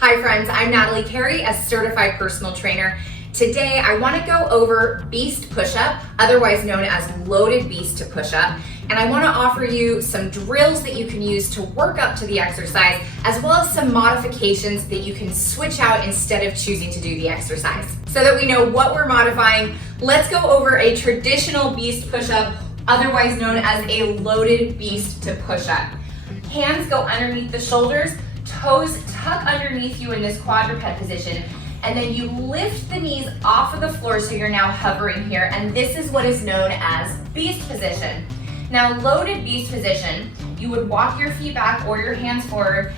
Hi friends, I'm Natalie Carey, a certified personal trainer. Today I want to go over beast push-up, otherwise known as loaded beast to push-up, and I want to offer you some drills that you can use to work up to the exercise, as well as some modifications that you can switch out instead of choosing to do the exercise. So that we know what we're modifying, let's go over a traditional beast push-up, otherwise known as a loaded beast to push-up. Hands go underneath the shoulders, toes tuck underneath you in this quadruped position, and then you lift the knees off of the floor so you're now hovering here, and this is what is known as beast position. Now, loaded beast position, you would walk your feet back or your hands forward,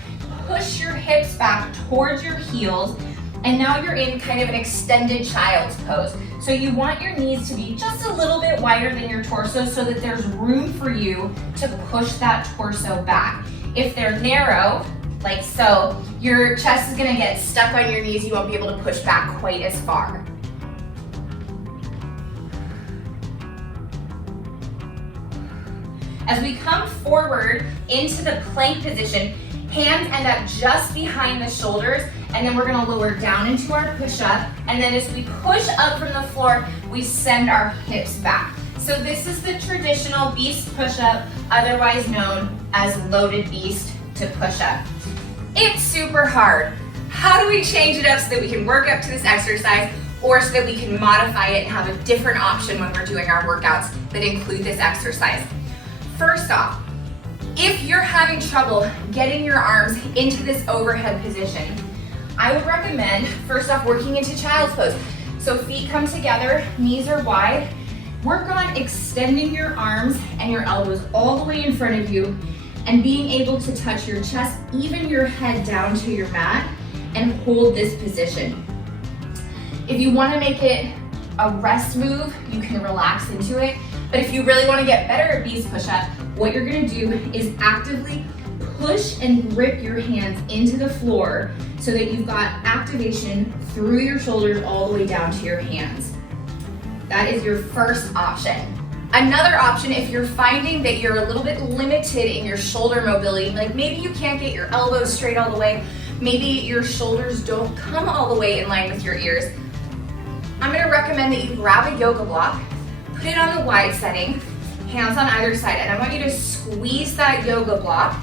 push your hips back towards your heels, and now you're in kind of an extended child's pose. So you want your knees to be just a little bit wider than your torso so that there's room for you to push that torso back. If they're narrow, like so, your chest is gonna get stuck on your knees. You won't be able to push back quite as far. As we come forward into the plank position, hands end up just behind the shoulders, and then we're gonna lower down into our push-up, and then as we push up from the floor, we send our hips back. So this is the traditional beast push-up, otherwise known as loaded beast to push-up. It's super hard. How do we change it up so that we can work up to this exercise, or so that we can modify it and have a different option when we're doing our workouts that include this exercise? First off, if you're having trouble getting your arms into this overhead position, I would recommend, first off, working into child's pose. So feet come together, knees are wide. Work on extending your arms and your elbows all the way in front of you and being able to touch your chest, even your head down to your mat, and hold this position. If you want to make it a rest move, you can relax into it. But if you really want to get better at beast push-up, what you're going to do is actively push and grip your hands into the floor so that you've got activation through your shoulders all the way down to your hands. That is your first option. Another option, if you're finding that you're a little bit limited in your shoulder mobility, like maybe you can't get your elbows straight all the way, maybe your shoulders don't come all the way in line with your ears, I'm going to recommend that you grab a yoga block, put it on the wide setting, hands on either side, and I want you to squeeze that yoga block,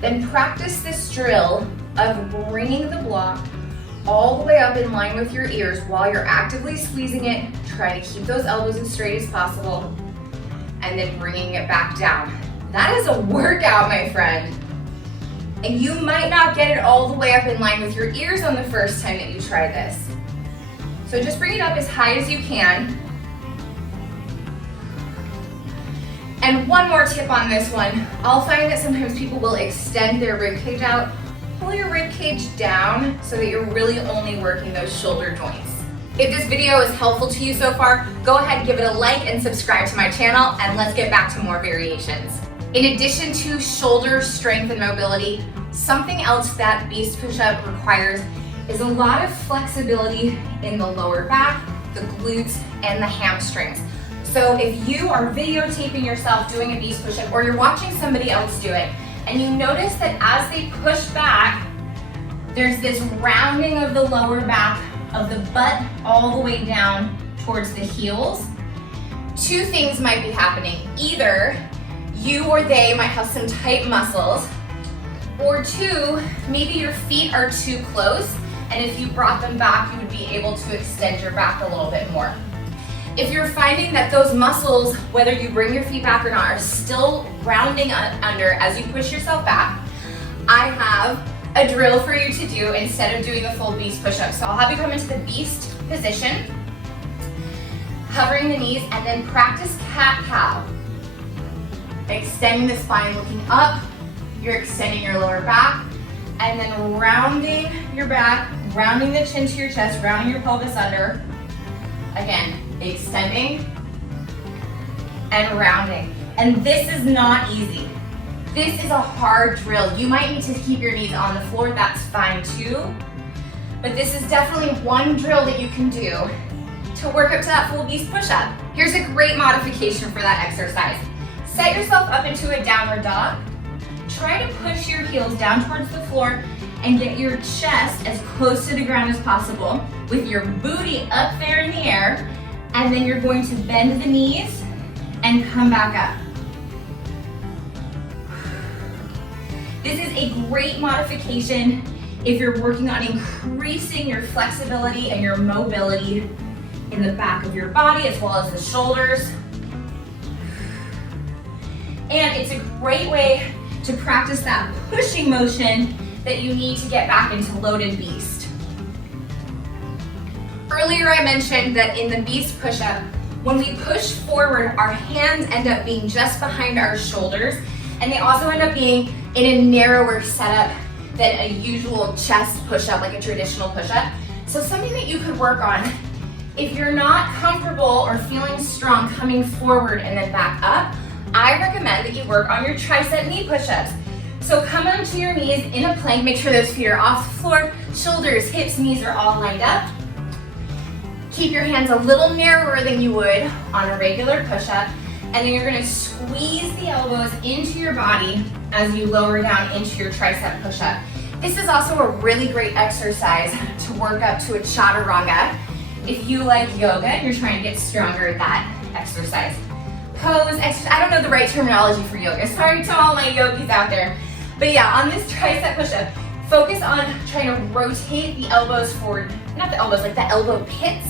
then practice this drill of bringing the block all the way up in line with your ears while you're actively squeezing it, trying to keep those elbows as straight as possible, and then bringing it back down. That is a workout, my friend. And you might not get it all the way up in line with your ears on the first time that you try this. So just bring it up as high as you can. And one more tip on this one, I'll find that sometimes people will extend their rib cage out. Pull your rib cage down so that you're really only working those shoulder joints. If this video is helpful to you so far, go ahead and give it a like and subscribe to my channel, and let's get back to more variations. In addition to shoulder strength and mobility, something else that beast push-up requires is a lot of flexibility in the lower back, the glutes, and the hamstrings. So if you are videotaping yourself doing a beast push-up, or you're watching somebody else do it, and you notice that as they push back, there's this rounding of the lower back of the butt all the way down towards the heels, two things might be happening. Either you or they might have some tight muscles, or two, maybe your feet are too close, and if you brought them back, you would be able to extend your back a little bit more. If you're finding that those muscles, whether you bring your feet back or not, are still rounding under as you push yourself back, I have a drill for you to do instead of doing the full beast push-up. So I'll have you come into the beast position, hovering the knees, and then practice cat-cow. Extending the spine, looking up, you're extending your lower back, and then rounding your back, rounding the chin to your chest, rounding your pelvis under. Again, extending and rounding. And this is not easy. This is a hard drill. You might need to keep your knees on the floor, that's fine too. But this is definitely one drill that you can do to work up to that full beast push-up. Here's a great modification for that exercise. Set yourself up into a downward dog. Try to push your heels down towards the floor and get your chest as close to the ground as possible with your booty up there in the air, and then you're going to bend the knees and come back up. This is a great modification if you're working on increasing your flexibility and your mobility in the back of your body as well as the shoulders. And it's a great way to practice that pushing motion that you need to get back into loaded beast. Earlier I mentioned that in the beast push-up, when we push forward, our hands end up being just behind our shoulders, and they also end up being in a narrower setup than a usual chest push-up, like a traditional push-up. So something that you could work on, if you're not comfortable or feeling strong coming forward and then back up, I recommend that you work on your tricep knee push-ups. So come onto your knees in a plank, make sure those feet are off the floor, shoulders, hips, knees are all lined up. Keep your hands a little narrower than you would on a regular push-up, and then you're gonna squeeze the elbows into your body as you lower down into your tricep push-up. This is also a really great exercise to work up to a chaturanga if you like yoga and you're trying to get stronger at that exercise. Pose, I don't know the right terminology for yoga. Sorry to all my yogis out there. But yeah, on this tricep push-up, focus on trying to rotate the elbows forward, not the elbows, like the elbow pits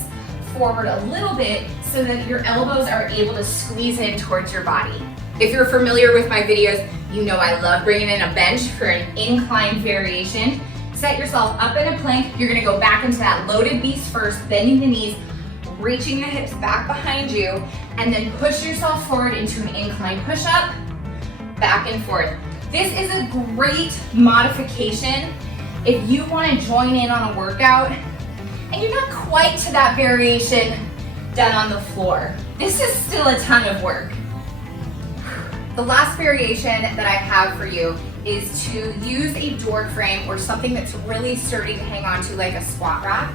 forward a little bit so that your elbows are able to squeeze in towards your body. If you're familiar with my videos, you know I love bringing in a bench for an incline variation. Set yourself up in a plank. You're gonna go back into that loaded beast first, bending the knees, reaching the hips back behind you, and then push yourself forward into an incline push-up, back and forth. This is a great modification if you wanna join in on a workout and you're not quite to that variation done on the floor. This is still a ton of work. The last variation that I have for you is to use a door frame or something that's really sturdy to hang on to, like a squat rack.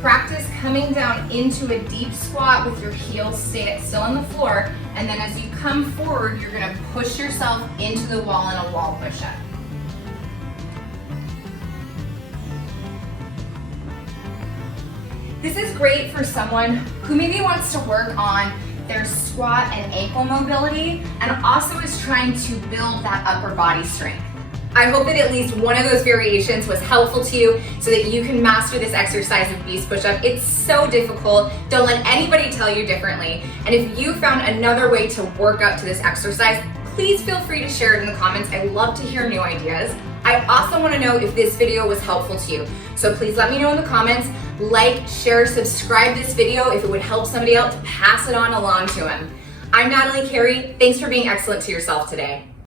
Practice coming down into a deep squat with your heels still on the floor, and then as you come forward, you're gonna push yourself into the wall in a wall push-up. This is great for someone who maybe wants to work on their squat and ankle mobility and also is trying to build that upper body strength. I hope that at least one of those variations was helpful to you so that you can master this exercise of beast push-up. It's so difficult. Don't let anybody tell you differently. And if you found another way to work up to this exercise, please feel free to share it in the comments. I love to hear new ideas. I also want to know if this video was helpful to you. So please let me know in the comments. Like, share, subscribe this video if it would help somebody else, pass it on along to them. I'm Natalie Carey. Thanks for being excellent to yourself today.